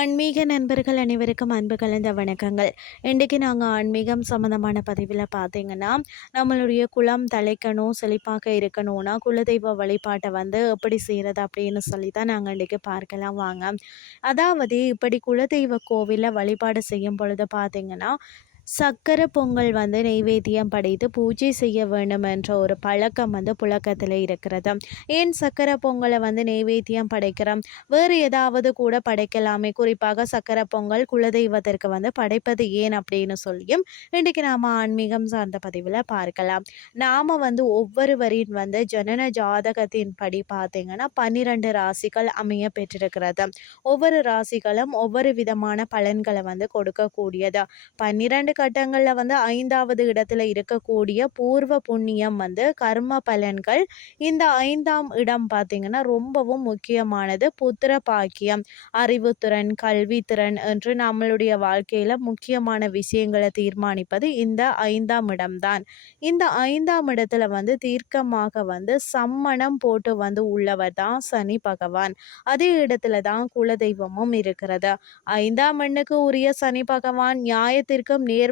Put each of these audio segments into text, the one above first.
ஆன்மீக நண்பர்கள் அனைவருக்கும் அன்பு கலந்த வணக்கங்கள். இன்றைக்கு நாங்கள் ஆன்மீகம் சம்மந்தமான பதிவில் பார்த்தீங்கன்னா, நம்மளுடைய குலம் தலைக்கணும், செழிப்பாக இருக்கணும்னா குலதெய்வ வழிபாட்டை எப்படி செய்கிறது அப்படின்னு சொல்லி தான் நாங்கள் இன்றைக்கி பார்க்கலாம் வாங்க. அதாவது இப்படி குலதெய்வ கோவிலில் வழிபாடு செய்யும் பொழுது பார்த்தீங்கன்னா, சக்கரை பொங்கல் நெய்வேத்தியம் படைத்து பூஜை செய்ய வேண்டும் என்ற ஒரு பழக்கம் புழக்கத்தில் இருக்கிறது. ஏன் சக்கரை பொங்கலை நெய்வேத்தியம் படைக்கிறோம், வேறு ஏதாவது கூட படைக்கலாமே, குறிப்பாக சக்கரை பொங்கல் குலதெய்வத்திற்கு படைப்பது ஏன் அப்படின்னு சொல்லியும் இன்றைக்கு நாம் ஆன்மீகம் சார்ந்த பதிவில் பார்க்கலாம். நாம் ஒவ்வொருவரின் ஜனன ஜாதகத்தின் படி பார்த்தீங்கன்னா 12 ராசிகள் அமைய பெற்றிருக்கிறது. ஒவ்வொரு ராசிகளும் ஒவ்வொரு விதமான பலன்களை கொடுக்கக்கூடியது. 12 கட்டங்களில் 5வது இடத்துல இருக்கக்கூடிய பூர்வ புண்ணியம் கர்ம பலன்கள். இந்த 5ஆம் இடம் பார்த்தீங்கன்னா ரொம்பவும் முக்கியமானது. புத்திர பாக்கியம், அறிவுத்திறன், கல்வித்திறன் என்று நம்மளுடைய வாழ்க்கையில் முக்கியமான விஷயங்களை தீர்மானிப்பது இந்த 5ஆம் இடம்தான். இந்த 5ஆம் இடத்துல தீர்க்கமாக சம்மணம் போட்டு உள்ளவர் தான் சனி பகவான். அதே இடத்துல தான் குலதெய்வமும் இருக்கிறது. 5ஆம் எண்ணுக்கு உரிய சனி பகவான் நியாயத்திற்கும் நேர்மைக்கும்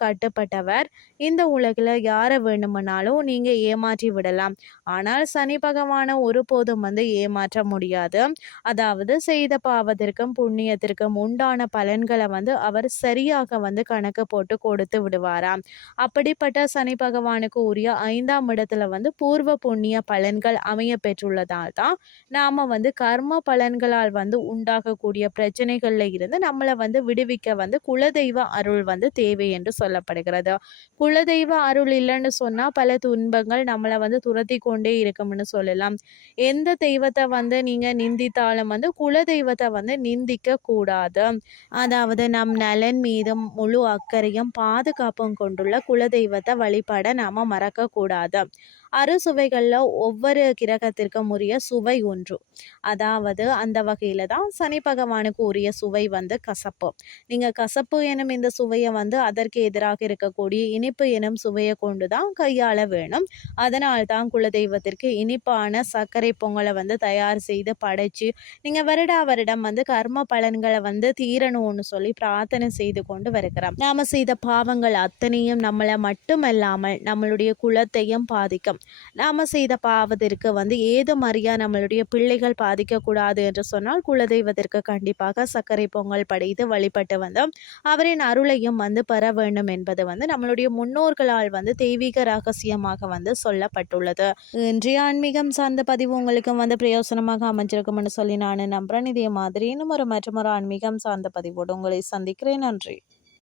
கட்டுப்பட்டவர். இந்த உலகில் யாரை வேணுமானாலும் நீங்கள் ஏமாற்றி விடலாம், ஆனால் சனி பகவானை ஒருபோதும் ஏமாற்ற முடியாது. அதாவது செய்த பாவத்திற்கும் புண்ணியத்திற்கும் உண்டான பலன்களை அவர் சரியாக கணக்கு போட்டு கொடுத்து விடுவாராம். அப்படிப்பட்ட சனி பகவானுக்கு உரிய 5ஆம் இடத்துல பூர்வ புண்ணிய பலன்கள் அமைய பெற்றுள்ளதால் தான் நாம் கர்ம பலன்களால் உண்டாகக்கூடிய பிரச்சனைகள்ல இருந்து நம்மளை விடுவிக்க குலதெய்வ அருள் தேவை என்று சொல்லப்படுகிறது. குலதெய்வ அருள் இல்லைன்னு சொன்னா பல துன்பங்கள் நம்மளை துரத்தி கொண்டே இருக்கும்னு சொல்லலாம். எந்த தெய்வத்தை நீங்க நிந்தித்தாலும் குலதெய்வத்தை நிந்திக்க கூடாது. அதாவது நம் நலன் மீதும் முழு அக்கறையும் பாதுகாப்பும் கொண்டுள்ள குலதெய்வத்தை வழிபாட நாம மறக்க கூடாது. அறுசுவைகளில் ஒவ்வொரு கிரகத்திற்கும் உரிய சுவை ஒன்று. அதாவது அந்த வகையில் தான் சனி பகவானுக்கு உரிய சுவை கசப்பு. நீங்கள் கசப்பு எனும் இந்த சுவையை அதற்கு எதிராக இருக்கக்கூடிய இனிப்பு எனும் சுவையை கொண்டு தான் கையாள வேணும். அதனால் தான் குலதெய்வத்திற்கு இனிப்பான சர்க்கரை பொங்கலை தயார் செய்து படைச்சு நீங்கள் வருடம் கர்ம பலன்களை தீரணும்னு சொல்லி பிரார்த்தனை செய்து கொண்டு வருகிறோம். நாம் செய்த பாவங்கள் அத்தனையும் நம்மளை மட்டுமல்லாமல் நம்மளுடைய குலத்தையும் பாதிக்கும். நாம் செய்த பாவத்திற்கு ஏதும் அறியா நம்மளுடைய பிள்ளைகள் பாதிக்கக்கூடாது என்று சொன்னால் குலதெய்வத்திற்கு கண்டிப்பாக சர்க்கரை பொங்கல் படைத்து வழிபட்டு அவரின் அருளையும் பெற வேண்டும் என்பது நம்மளுடைய முன்னோர்களால் தெய்வீக ரகசியமாக சொல்லப்பட்டுள்ளது. இன்றைய ஆன்மீகம் சார்ந்த பதிவு உங்களுக்கு பிரயோசனமாக அமைஞ்சிருக்கும்னு சொல்லி நான் நம்புறேன். இதே மாதிரி இன்னும் மற்றொரு ஆன்மீகம் சார்ந்த பதிவோடு உங்களை சந்திக்கிறேன். நன்றி.